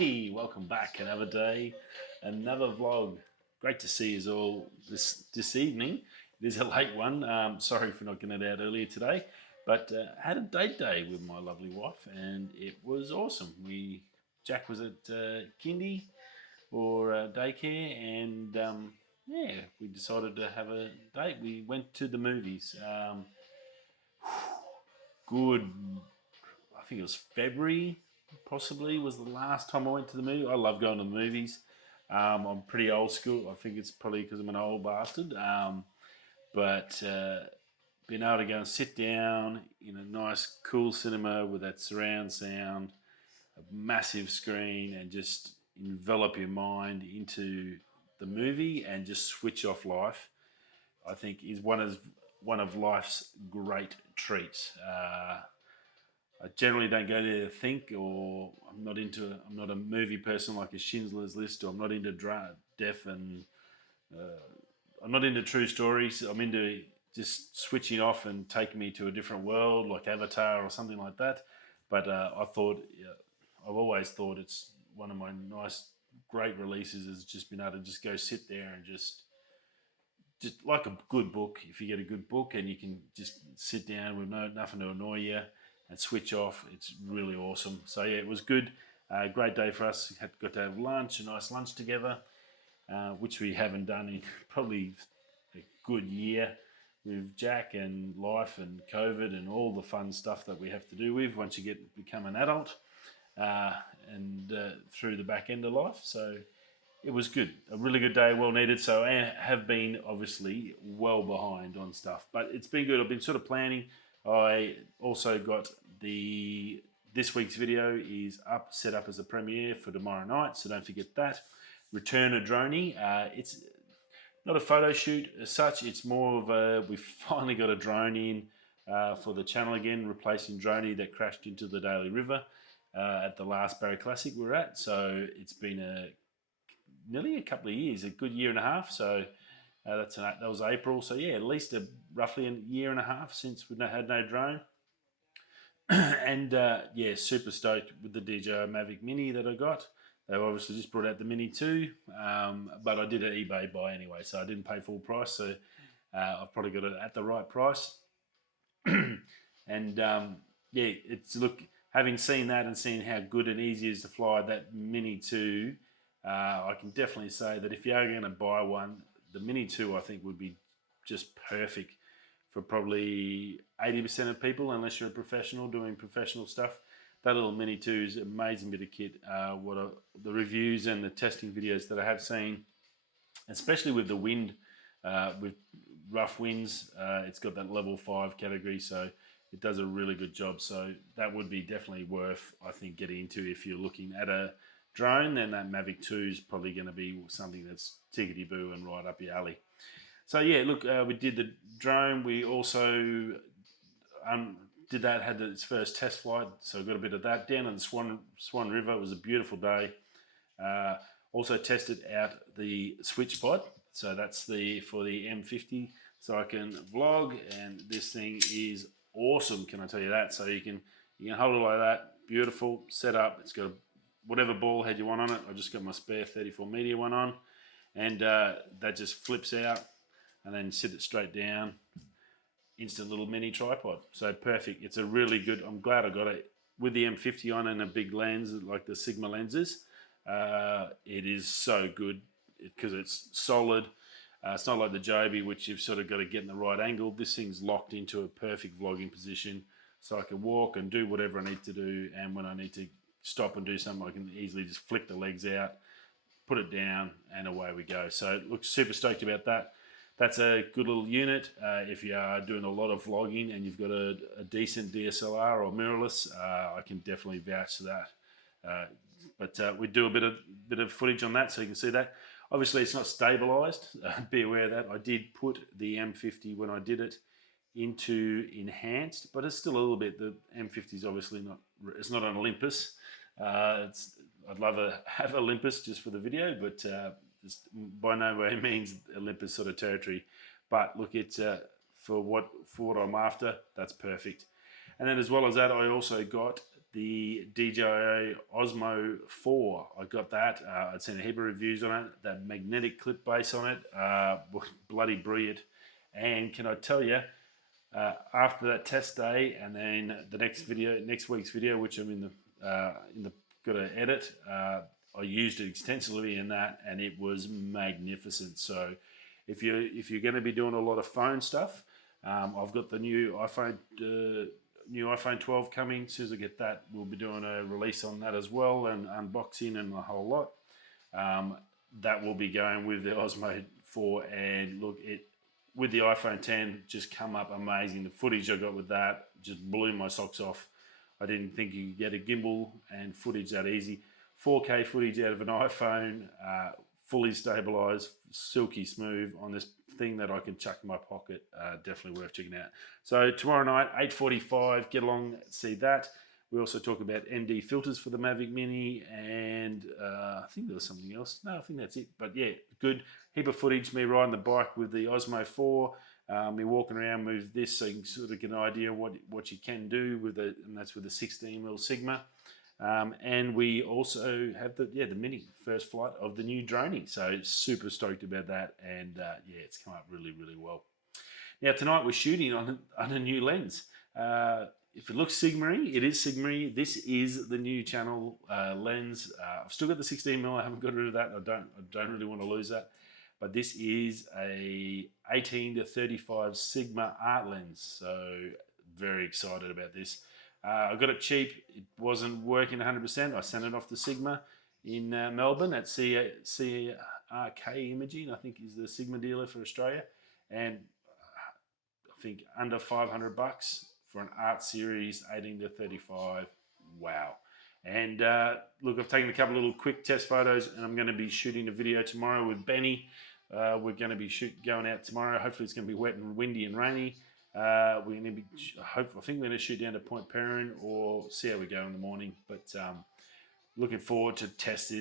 Hey, welcome back. Another day, another vlog. Great to see you all this evening. It is a late one. Sorry for not getting it out earlier today, but had a date day with my lovely wife, and it was awesome. Jack was at kindy or daycare, and yeah, we decided to have a date. We went to the movies. Good. I think it was February, possibly, was the last time I went to the movie. I love going to the movies. I'm pretty old school. I think it's probably because I'm an old bastard. But being able to go and sit down in a nice, cool cinema with that surround sound, a massive screen, and just envelop your mind into the movie and just switch off life, I think is one of life's great treats. I generally don't go there to think, or I'm not a movie person like a Schindler's List, or I'm not into death, and I'm not into true stories. I'm into just switching off and taking me to a different world, like Avatar or something like that. But I've always thought it's one of my nice, great releases is just being able to just go sit there and just like a good book. If you get a good book and you can just sit down with nothing to annoy you and switch off, it's really awesome. So yeah, it was good. Great day for us. Got to have lunch, a nice lunch together, which we haven't done in probably a good year with Jack and life and COVID and all the fun stuff that we have to do with once you become an adult and through the back end of life. So it was good, a really good day, well needed. So I have been obviously well behind on stuff, but it's been good. I've been sort of planning. I also got this week's video is set up as a premiere for tomorrow night, so don't forget that. Return a droney. It's not a photo shoot as such. It's more of we've finally got a drone in for the channel again, replacing droney that crashed into the Daly River at the last Barry Classic we were at. So it's been nearly a couple of years, a good year and a half. So that was April. So yeah, at least roughly a year and a half since we've had no drone. And yeah, super stoked with the Dji Mavic Mini that I got. They've obviously just brought out the Mini 2, but I did an eBay buy anyway, so I didn't pay full price. So I've probably got it at the right price. And yeah, having seen that and seeing how good and easy it is to fly that Mini 2, I can definitely say that if you are going to buy one, the Mini 2 I think would be just perfect for probably 80% of people, unless you're a professional doing professional stuff. That little Mini 2 is an amazing bit of kit. The reviews and the testing videos that I have seen, especially with the wind, with rough winds, it's got that level 5 category, so it does a really good job. So that would be definitely worth, I think, getting into if you're looking at a drone. Then that Mavic 2 is probably going to be something that's tickety-boo and right up your alley. So yeah, look, we did the drone. We also did that, had its first test flight, so got a bit of that down in the Swan River. It was a beautiful day. Also tested out the switch pod, so that's for the M50, so I can vlog, and this thing is awesome, can I tell you that? So you can hold it like that, beautiful setup. It's got whatever ball head you want on it. I just got my spare 34 media one on, and that just flips out, and then sit it straight down. Instant little mini tripod. So perfect. It's a really good, I'm glad I got it with the M50 on and a big lens like the Sigma lenses. It is so good because it's solid. It's not like the Joby, which you've sort of got to get in the right angle. This thing's locked into a perfect vlogging position, so I can walk and do whatever I need to do, and when I need to stop and do something, I can easily just flick the legs out, put it down, and away we go. So look, super stoked about that. That's a good little unit. If you are doing a lot of vlogging and you've got a decent DSLR or mirrorless, I can definitely vouch for that. But we do a bit of footage on that, so you can see that. Obviously, it's not stabilized. Be aware of that. I did put the M50 when I did it into enhanced, but it's still a little bit. The M50 is obviously not. It's not an Olympus. I'd love to have Olympus just for the video, but it's by no means Olympus sort of territory. But look, it's for what I'm after, that's perfect. And then as well as that, I also got the Dji Osmo 4. I got that. I'd seen a heap of reviews on it. That magnetic clip base on it, bloody brilliant. And can I tell you, after that test day, and then the next week's video, which I'm in the got to edit, I used it extensively in that, and it was magnificent. So if you're going to be doing a lot of phone stuff, I've got the new iPhone 12 coming. As soon as I get that, we'll be doing a release on that as well, and unboxing and a whole lot. That will be going with the Osmo 4, and look, it with the iPhone 10 just come up amazing. The footage I got with that just blew my socks off. I didn't think you could get a gimbal and footage that easy. 4K footage out of an iPhone, fully stabilized, silky smooth on this thing that I can chuck in my pocket. Definitely worth checking out. So tomorrow night, 8:45, get along, see that. We also talk about ND filters for the Mavic Mini, and I think there was something else. No, I think that's it. But yeah, good. Heap of footage, me riding the bike with the Osmo 4, me walking around with this so you can sort of get an idea what you can do with it, and that's with the 16mm Sigma. And we also have the Mini, first flight of the new droney. So super stoked about that, and yeah, it's come up really, really well. Now tonight we're shooting on a new lens. If it looks Sigma-y, it is Sigma-y. This is the new channel lens. I've still got the 16mm. I haven't got rid of that. I don't really want to lose that. But this is a 18-35 Sigma art lens. So very excited about this. I got it cheap. It wasn't working 100%. I sent it off to Sigma in Melbourne at CRK Imaging, I think is the Sigma dealer for Australia. And I think under $500 for an art series 18-35. Wow. And look, I've taken a couple of little quick test photos, and I'm going to be shooting a video tomorrow with Benny. We're going to be going out tomorrow. Hopefully it's going to be wet and windy and rainy. We're going to be, I think we're going to shoot down to Point Perrin or see how we go in the morning. But looking forward to test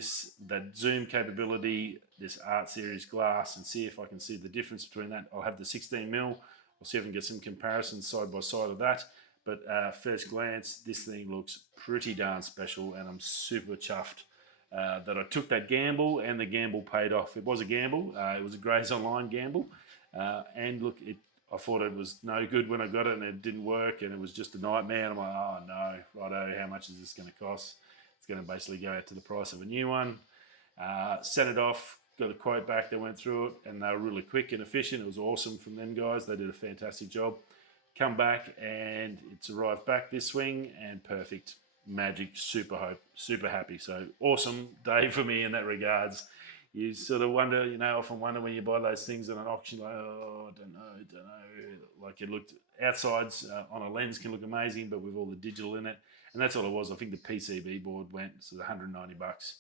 that zoom capability, this art series glass, and see if I can see the difference between that. I'll have the 16mm. I'll see if I can get some comparisons side by side of that. But first glance, this thing looks pretty darn special, and I'm super chuffed that I took that gamble, and the gamble paid off. It was a gamble. It was a Grays Online gamble. And look, I thought it was no good when I got it, and it didn't work, and it was just a nightmare. And I'm like, oh no, righto, how much is this going to cost? It's going to basically go out to the price of a new one. Sent it off, got a quote back, they went through it, and they were really quick and efficient. It was awesome from them guys. They did a fantastic job. Come back, and it's arrived back this swing, and perfect. Magic, super happy. So awesome day for me in that regards. You sort of wonder, often wonder when you buy those things at an auction, like, oh, I don't know. Like it looked, outsides on a lens can look amazing, but with all the digital in it. And that's all it was. I think the PCB board went, so $190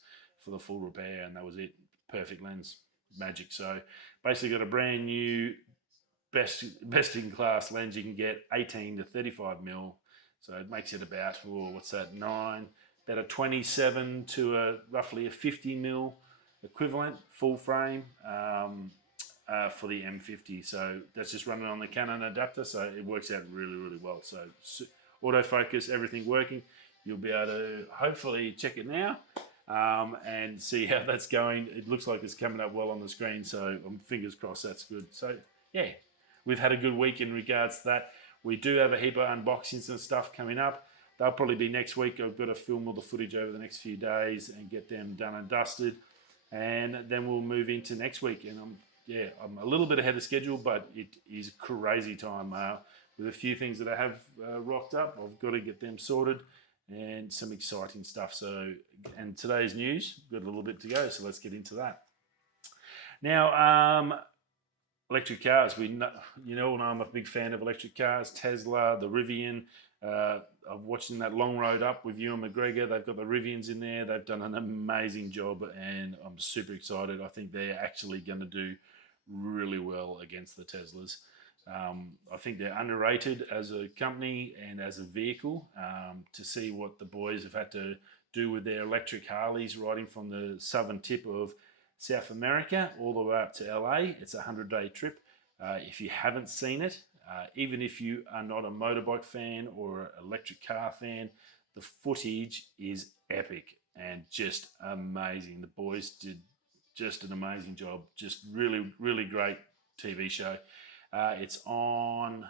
for the full repair, and that was it. Perfect lens, magic. So basically got a brand new, best in class lens you can get, 18-35mm. So it makes it about, what's that, about a 27 to roughly a 50mm equivalent full frame for the M50. So that's just running on the Canon adapter, so it works out really, really well. So autofocus, everything working. You'll be able to hopefully check it now and see how that's going. It looks like it's coming up well on the screen, so fingers crossed that's good. So yeah, we've had a good week in regards to that. We do have a heap of unboxings and stuff coming up. They'll probably be next week. I've got to film all the footage over the next few days and get them done and dusted. And then we'll move into next week. And I'm a little bit ahead of schedule, but it is crazy time. With a few things that I have rocked up, I've got to get them sorted, and some exciting stuff. So, and today's news, got a little bit to go, so let's get into that. Now, electric cars. You know I'm a big fan of electric cars. Tesla, the Rivian. I'm watching that long road up with Ewan McGregor. They've got the Rivians in there. They've done an amazing job, and I'm super excited. I think they're actually going to do really well against the Teslas. I think they're underrated as a company and as a vehicle. To see what the boys have had to do with their electric Harleys riding from the southern tip of South America all the way up to LA. It's a 100-day trip. If you haven't seen it, even if you are not a motorbike fan or an electric car fan, The footage is epic and just amazing. The boys did just an amazing job. Just really, really great TV show. It's on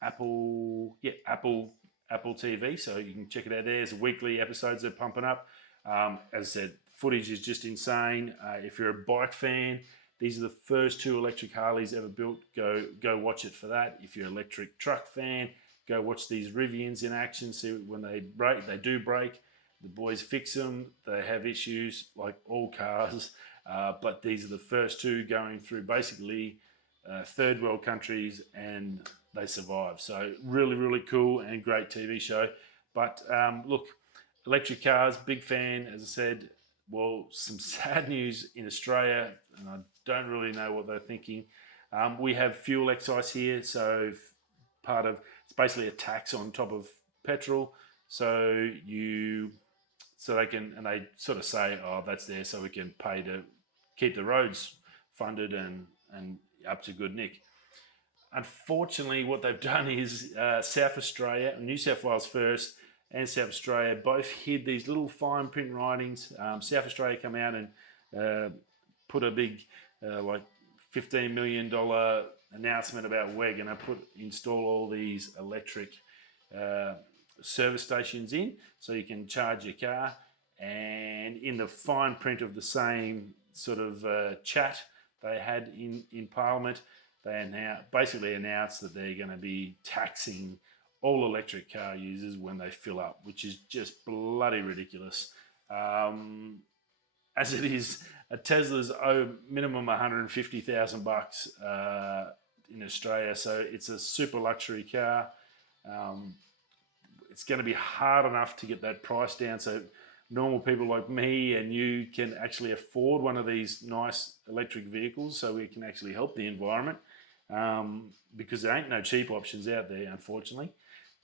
Apple TV, so you can check it out there. There's weekly episodes they're pumping up. As I said, footage is just insane. If you're a bike fan, these are the first 2 electric Harleys ever built. Go watch it for that. If you're an electric truck fan, go watch these Rivians in action. See when they break, they do break. The boys fix them. They have issues like all cars, but these are the first 2 going through basically third world countries, and they survive. So really, really cool and great TV show. But look, electric cars, big fan, as I said. Well, some sad news in Australia, and I don't really know what they're thinking. We have fuel excise here, so it's basically a tax on top of petrol. So they sort of say, oh, that's there so we can pay to keep the roads funded and up to good nick. Unfortunately, what they've done is South Australia, New South Wales first, and South Australia both hid these little fine print writings. South Australia come out and put a big like $15 million announcement about we're going to install all these electric service stations in, so you can charge your car. And in the fine print of the same sort of chat they had in Parliament, they basically announced that they're going to be taxing all electric car users when they fill up, which is just bloody ridiculous. As it is, a Tesla's minimum $150,000 in Australia, so it's a super luxury car. It's going to be hard enough to get that price down so normal people like me and you can actually afford one of these nice electric vehicles, so we can actually help the environment, because there ain't no cheap options out there, unfortunately.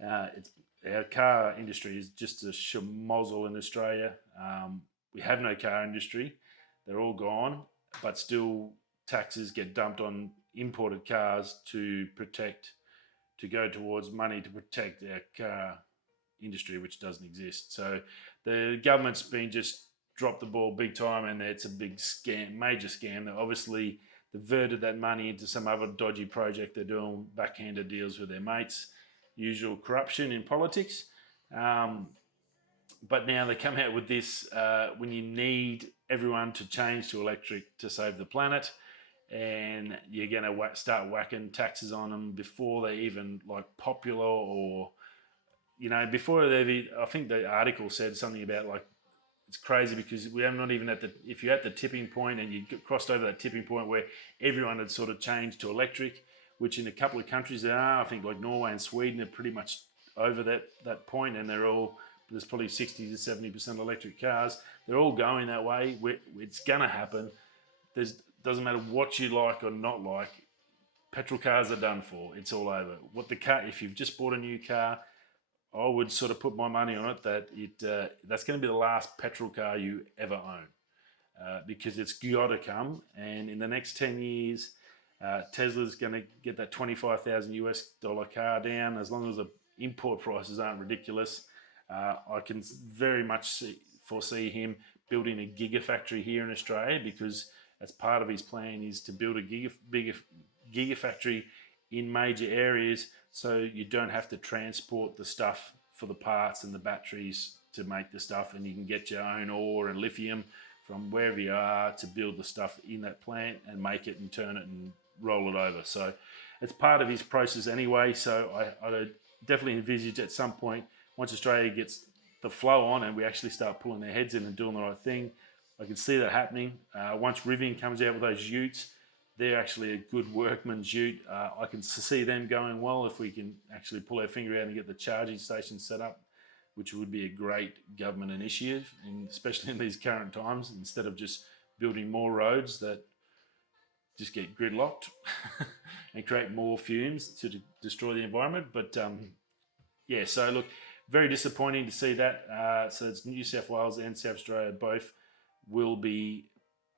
Our car industry is just a schmozzle in Australia. We have no car industry. They're all gone, but still taxes get dumped on imported cars to go towards money to protect our car industry, which doesn't exist. So the government's been just dropped the ball big time, and it's a big scam, major scam. They obviously diverted that money into some other dodgy project. They're doing backhanded deals with their mates, usual corruption in politics. But now they come out with this when you need everyone to change to electric to save the planet, and you're going to start whacking taxes on them before they even like popular, or before they. I think the article said something about like it's crazy because we are not even if you're at the tipping point and you crossed over that tipping point where everyone had sort of changed to electric, which in a couple of countries they are. I think like Norway and Sweden are pretty much over that point, and there's probably 60 to 70% electric cars. They're all going that way. It's going to happen. Doesn't matter what you like or not like. Petrol cars are done for. It's all over. If you've just bought a new car, I would sort of put my money on it that that's going to be the last petrol car you ever own, because it's got to come. And in the next 10 years, Tesla's going to get that $25,000 car down, as long as the import prices aren't ridiculous. I can very much foresee him building a gigafactory here in Australia, because as part of his plan is to build a gigafactory in major areas, so you don't have to transport the stuff for the parts and the batteries to make the stuff, and you can get your own ore and lithium from wherever you are to build the stuff in that plant and make it and turn it and roll it over. So it's part of his process anyway. So I definitely envisage at some point, once Australia gets the flow on and we actually start pulling their heads in and doing the right thing, I can see that happening. Once Rivian comes out with those utes, they're actually a good workman's ute. I can see them going well if we can actually pull our finger out and get the charging station set up, which would be a great government initiative, especially in these current times, instead of just building more roads that just get gridlocked and create more fumes to destroy the environment. But so look, very disappointing to see that. So it's New South Wales and South Australia both will be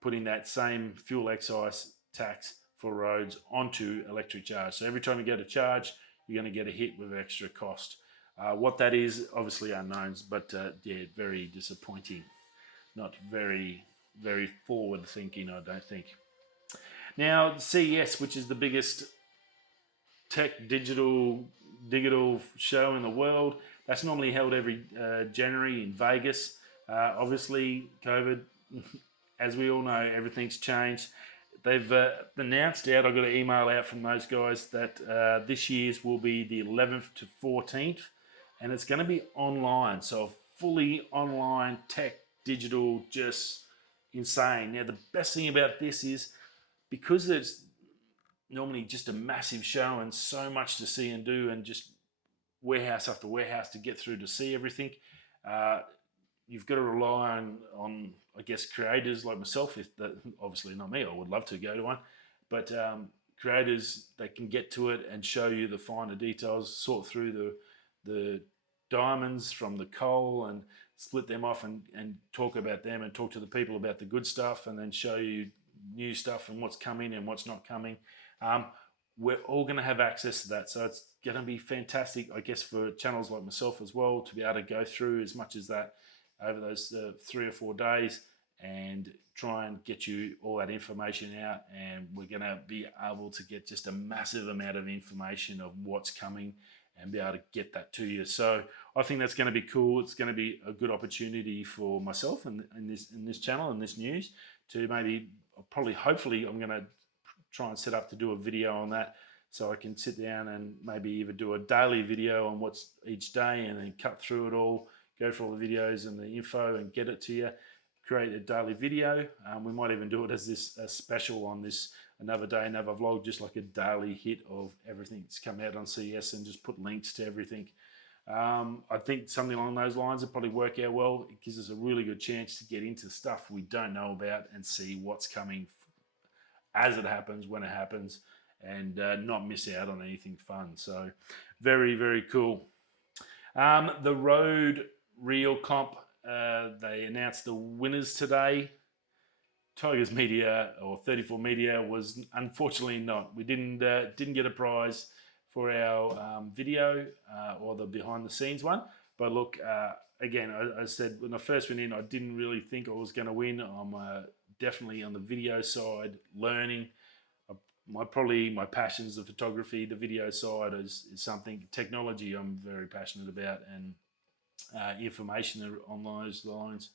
putting that same fuel excise tax for roads onto electric charge. So every time you go to charge, you're going to get a hit with extra cost. What that is, obviously unknowns, but yeah, very disappointing. Not very, very forward thinking, I don't think. Now, CES, which is the biggest tech digital show in the world, that's normally held every January in Vegas. Obviously, COVID, as we all know, everything's changed. They've announced out, I got an email out from those guys that this year's will be the 11th to 14th, and it's going to be online. So fully online tech, digital, just insane. Now, the best thing about this is because it's normally just a massive show and so much to see and do, and just warehouse after warehouse to get through to see everything. You've got to rely on I guess, creators like myself. If that, obviously not me, I would love to go to one, but creators that can get to it and show you the finer details, sort through the diamonds from the coal and split them off and talk about them and talk to the people about the good stuff, and then show you new stuff and what's coming and what's not coming. We're all going to have access to that, so it's going to be fantastic, I guess, for channels like myself as well, to be able to go through as much as that over those 3 or 4 days and try and get you all that information out. And we're going to be able to get just a massive amount of information of what's coming and be able to get that to you. So I think that's going to be cool. It's going to be a good opportunity for myself and in this channel and this news to maybe, hopefully I'm going to try and set up to do a video on that, so I can sit down and maybe even do a daily video on what's each day, and then cut through it all, go for all the videos and the info and get it to you, create a daily video. We might even do it as a special on this another day, another vlog, just like a daily hit of everything that's come out on CES, and just put links to everything. I think something along those lines would probably work out well. It gives us a really good chance to get into stuff we don't know about and see what's coming as it happens, when it happens, and not miss out on anything fun. So very, very cool. The Rode Reel Comp, they announced the winners today. Tigers Media, or 34 Media, was unfortunately not. We didn't get a prize for our video or the behind the scenes one. But look, again, I said when I first went in, I didn't really think I was going to win. I'm definitely on the video side, learning. My passions, the photography, the video side is something, technology I'm very passionate about, and information on those lines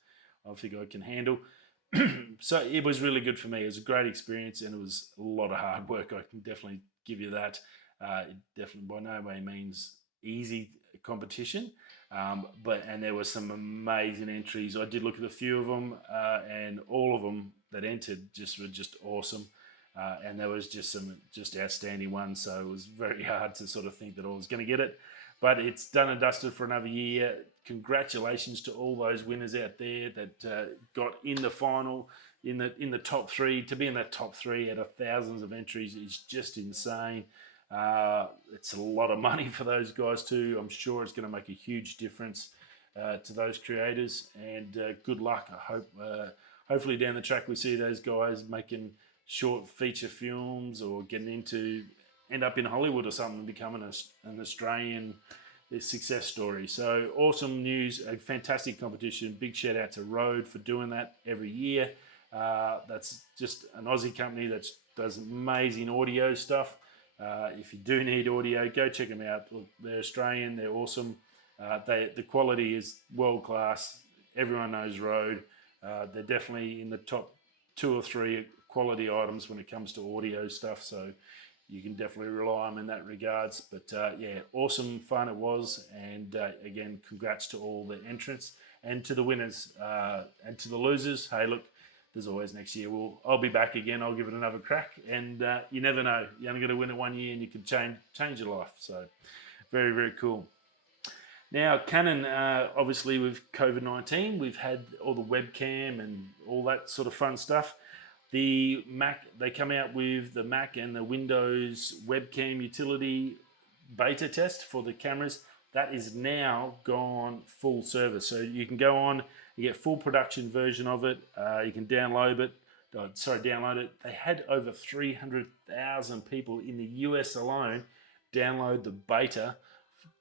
I think I can handle. So it was really good for me. It was a great experience, and it was a lot of hard work. I can definitely give you that. It definitely by no way means easy competition, but there were some amazing entries. I did look at a few of them, and all of them that entered were just awesome. And there was just some outstanding ones, so it was very hard to sort of think that I was going to get it. But it's done and dusted for another year. Congratulations to all those winners out there that got in the final, in the top 3. To be in that top 3 out of thousands of entries is just insane. It's a lot of money for those guys too. I'm sure it's going to make a huge difference to those creators. And good luck. I hope, hopefully down the track we see those guys making short feature films, or end up in Hollywood or something, and becoming an Australian success story. So awesome news, a fantastic competition. Big shout out to Rode for doing that every year. That's just an Aussie company that does amazing audio stuff. If you do need audio, go check them out. They're Australian, they're awesome. The quality is world class. Everyone knows Rode. They're definitely in the top 2 or 3 quality items when it comes to audio stuff, so you can definitely rely on them in that regards. But yeah, awesome fun it was, and again, congrats to all the entrants and to the winners, and to the losers. Hey, look, there's always next year. I'll be back again. I'll give it another crack, and you never know. You're only going to win it 1 year, and you can change your life. So very, very cool. Now, Canon, obviously with COVID-19, we've had all the webcam and all that sort of fun stuff. The Mac, they come out with the Mac and the Windows webcam utility beta test for the cameras. That is now gone full service. So you can go on, you get full production version of it. You can download it. They had over 300,000 people in the US alone download the beta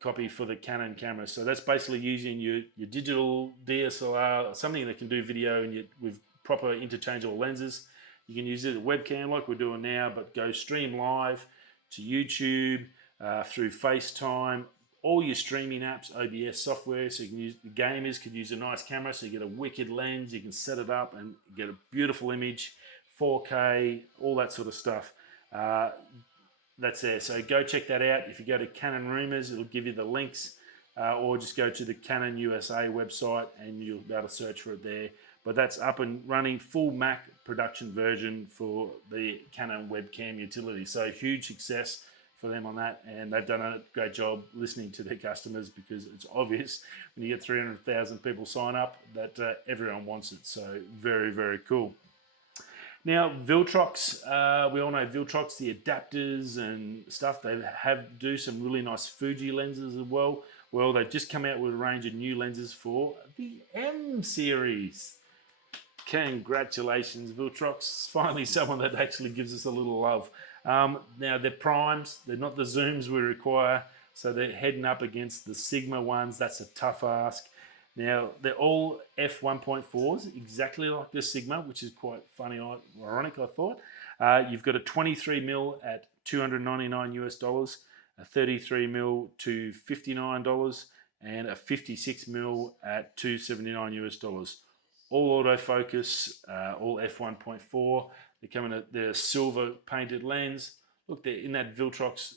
copy for the Canon camera. So that's basically using your digital DSLR, something that can do video and with proper interchangeable lenses. You can use it as a webcam like we're doing now, but go stream live to YouTube, through FaceTime, all your streaming apps, OBS software. So you can use, the gamers could use a nice camera, so you get a wicked lens, you can set it up and get a beautiful image, 4K, all that sort of stuff. That's there. So go check that out. If you go to Canon Rumors, it'll give you the links, or just go to the Canon USA website and you'll be able to search for it there. But that's up and running, full Mac production version for the Canon webcam utility. So huge success for them on that, and they've done a great job listening to their customers, because it's obvious when you get 300,000 people sign up that everyone wants it. So very, very cool. Now, Viltrox, we all know Viltrox, the adapters and stuff. They do some really nice Fuji lenses as well. Well, they've just come out with a range of new lenses for the M series. Congratulations, Viltrox. Finally, someone that actually gives us a little love. Now, they're primes. They're not the zooms we require. So they're heading up against the Sigma ones. That's a tough ask. Now, they're all f1.4s, exactly like the Sigma, which is quite funny, ironic, I thought. You've got a 23mm at $299 US, a 33mm to $59, and a 56mm at $279 US. All autofocus, all f1.4. They come in their silver painted lens. Look, they're in that Viltrox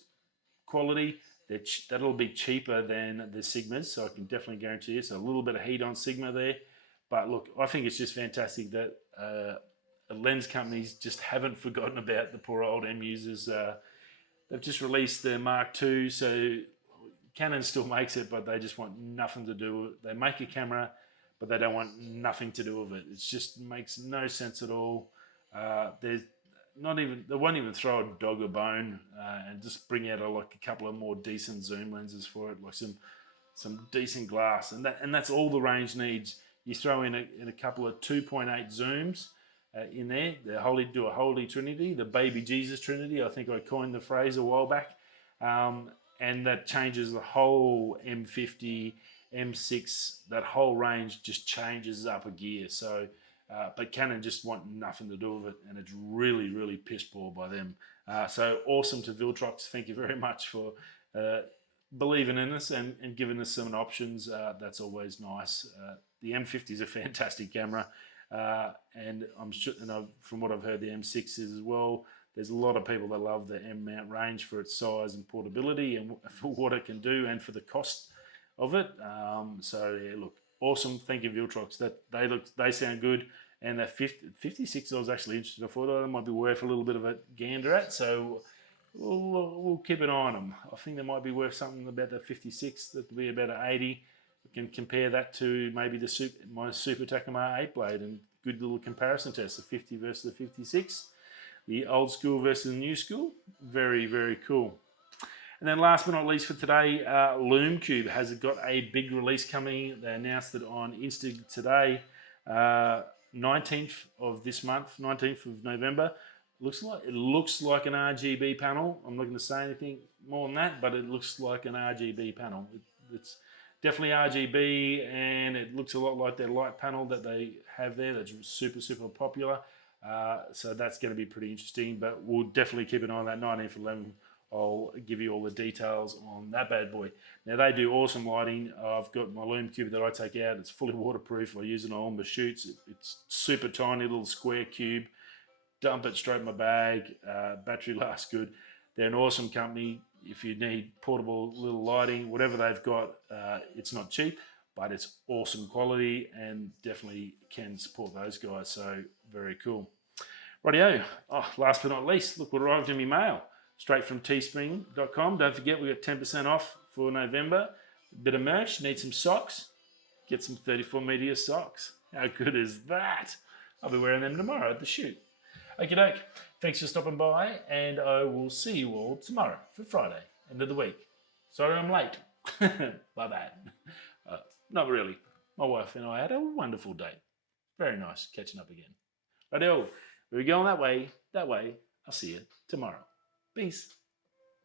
quality. That'll be cheaper than the Sigmas, so I can definitely guarantee you. So a little bit of heat on Sigma there. But look, I think it's just fantastic that lens companies just haven't forgotten about the poor old M users. They've just released their Mark II, so Canon still makes it, but they just want nothing to do with it. They make a camera, but they don't want nothing to do with it. It just makes no sense at all. They won't even throw a dog a bone and just bring out a couple of more decent zoom lenses for it, like some decent glass, and that's all the range needs. You throw in a couple of 2.8 zooms in there. Do a holy trinity, the baby Jesus trinity. I think I coined the phrase a while back, and that changes the whole M50, M6. That whole range just changes up a gear. So. But Canon just want nothing to do with it, and it's really, really piss poor by them. So awesome to Viltrox. Thank you very much for believing in us and giving us some options. That's always nice. The M50 is a fantastic camera, and I'm sure, from what I've heard, the M6 is as well. There's a lot of people that love the M mount range for its size and portability, and for what it can do, and for the cost of it. So yeah, look. Awesome, thank you, Viltrox. They sound good, and that 56 I was actually interested. I thought that might be worth a little bit of a gander at, so we'll keep an eye on them. I think they might be worth something about the 56. That would be about an 80. We can compare that to maybe my Super Takumar 8 blade, and good little comparison test: the 50 versus the 56, the old school versus the new school. Very, very cool. And then last but not least for today, LumeCube has got a big release coming. They announced it on Insta today, 19th of this month, 19th of November. It looks like an RGB panel. I'm not going to say anything more than that, but it looks like an RGB panel. It's definitely RGB, and it looks a lot like their light panel that they have there. That's super, super popular. So that's going to be pretty interesting, but we'll definitely keep an eye on that 19th of 11th. I'll give you all the details on that bad boy. Now, they do awesome lighting. I've got my LumeCube that I take out. It's fully waterproof. I use it on all my shoots. It's super tiny little square cube. Dump it straight in my bag. Battery lasts good. They're an awesome company. If you need portable little lighting, whatever they've got, it's not cheap, but it's awesome quality, and definitely can support those guys. So very cool. Rightio. Oh, last but not least, look what arrived in my mail. Straight from teespring.com. Don't forget, we got 10% off for November. A bit of merch. Need some socks? Get some 34 media socks. How good is that? I'll be wearing them tomorrow at the shoot. Okie doke. Thanks for stopping by, and I will see you all tomorrow for Friday, end of the week. Sorry I'm late. My bad. Not really. My wife and I had a wonderful day. Very nice catching up again. Rightio. We're going that way. I'll see you tomorrow. Peace.